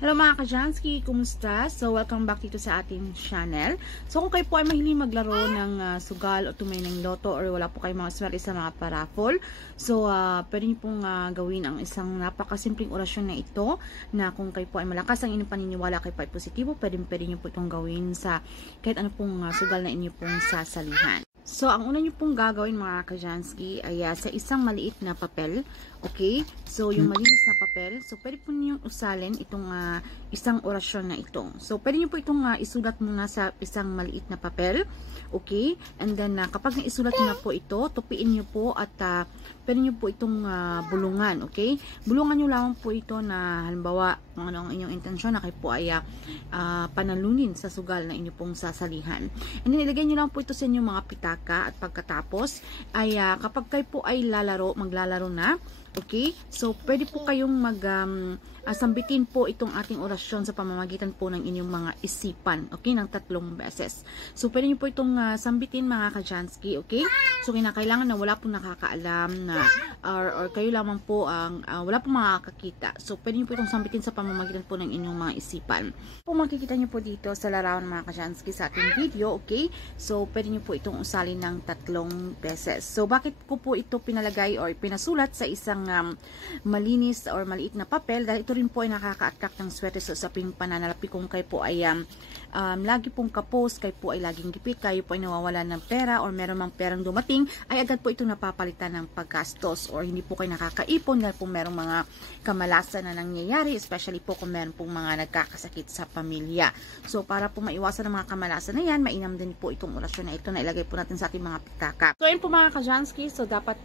Hello mga ka-Jansky, kumusta? So welcome back dito sa ating channel. So kung kayo po ay mahilig maglaro ng sugal o tumay ng loto or wala po kayo mga swerte sa mga paraffol, so pwede nyo pong gawin ang isang napakasimpleng orasyon na ito na kung kayo po ay malakas ang inyong paniniwala, kayo po ay positibo, pwede nyo po itong gawin sa kahit ano pong sugal na inyo pong sasalihan. So, ang una nyo pong gagawin mga ka-Jansky ay sa isang maliit na papel. Okay? So, yung malinis na papel. So, pwede po niyo usalin itong isang orasyon na ito. So, pwede nyo po itong isulat muna sa isang maliit na papel. Okay? And then, kapag naisulat nyo na po ito, tupiin nyo po at pwede nyo po itong bulungan. Okay? Bulungan nyo lang po ito na halimbawa kung ano ang inyong intensyon na kayo po ay panalunin sa sugal na inyo pong sasalihan. And then, ilagay nyo lang po ito sa inyong mga pitaka at pagkatapos ay kapag kayo po ay maglalaro na, okay? So, pwede po kayong sambitin po itong ating orasyon sa pamamagitan po ng inyong mga isipan, okay? Ng 3 beses. So, pwede nyo po itong sambitin mga ka-Jansky, okay? So, kinakailangan na wala pong nakakaalam na or kayo lamang po ang wala pong makakakita. So, pwede nyo po itong sambitin sa pamamagitan po ng inyong mga isipan. Kung makikita nyo po dito sa larawan mga ka-Jansky sa ating video, okay? So, pwede nyo po itong usalin ng 3 beses. So, bakit ko po ito pinalagay or pinasulat sa isang malinis or maliit na papel? Dahil ito rin po ay nakaka-attract ng swerte sa usaping pananalapi. Kung kayo po ay lagi pong kapos, kayo po ay laging gipit, kayo po ay nawawalan ng pera or meron mang perang dumating, ay agad po ito napapalitan ng paggastos or hindi po kayo nakakaipon dahil po merong mga kamalasan na nangyayari, especially po kung meron pong mga nagkakasakit sa pamilya. So, para po maiwasan ng mga kamalasan na yan, mainam din po itong orasyon na ito na ilagay po natin sa ating mga pitaka. So, ayun po mga ka-Jansky, so dapat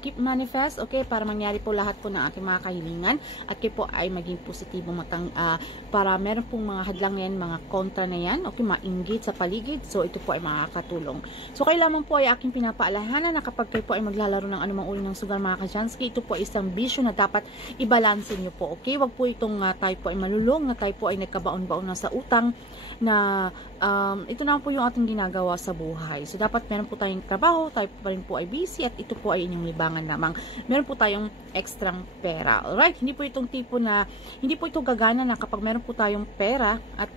keep manifest, okay, para mangyari po lahat po ng ating mga kahilingan at kayo po ay maging positibo para meron pong mga hadlang na yan, mga kontra na yan, okay, mainggit sa paligid, so ito po ay makakatulong. So, kayo lamang po ay aking pinapaalahanan na kapag kayo po ay maglalaro ng anumang uri ng sugal mga ka-Jansky, ito po ay isang bisyo na dapat ibalansin nyo po, okay? Wag po itong tayo po ay malulong, na tayo po ay nagkabaon-baon na sa utang, na ito na po yung ating ginagawa sa buhay. So, dapat meron po tayong trabaho, tayo pa rin po ay busy, at ito po ay inyong libangan lamang. Meron po tayong ekstrang pera. Alright? Hindi po itong tipo na, hindi po ito gagana na kapag meron po tayong pera at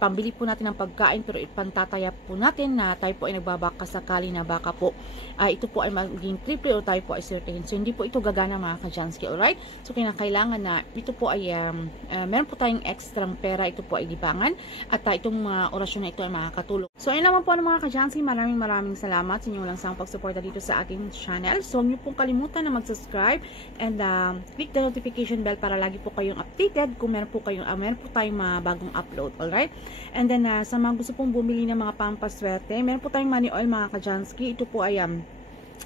pambili po natin ng pagkain pero ipantataya po natin na tayo po ay nagbabaka sakali na baka po ito po ay maging triple o tayo po ay sirtehin. So, hindi po ito gagana mga ka-Jansky. Alright? So, kinakailangan na ito po ay meron po tayong ekstrang pera, ito po ay libangan at itong mga orasyon na ito ay makakatulong. So, ayun naman po mga ka-Jansky, maraming salamat sa inyong langsang pagsuporta dito sa ating channel. So, huwag niyo pong kalimutan na mag-subscribe and click the notification bell para lagi po kayong updated kung meron po tayong mga bagong upload. Alright? And then, sa mga gusto pong bumili ng mga pampaswerte, meron po tayong money oil mga ka-Jansky. Ito po ay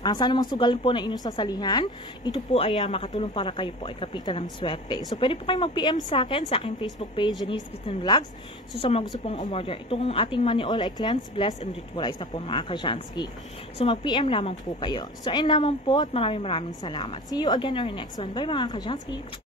sa anumang sugal po na inyong sasalihan, ito po ay makatulong para kayo po ay kapitan ng swerte. So, pwede po kayo mag-PM sa akin, sa aking Facebook page, Janice Kristen Vlogs. So, sa mga gusto pong umorder, itong ating money oil ay cleanse, bless, and ritualize na po mga ka-Jansky. So, mag-PM lamang po kayo. So, ayun lamang po at maraming salamat. See you again on our next one. Bye mga ka-Jansky!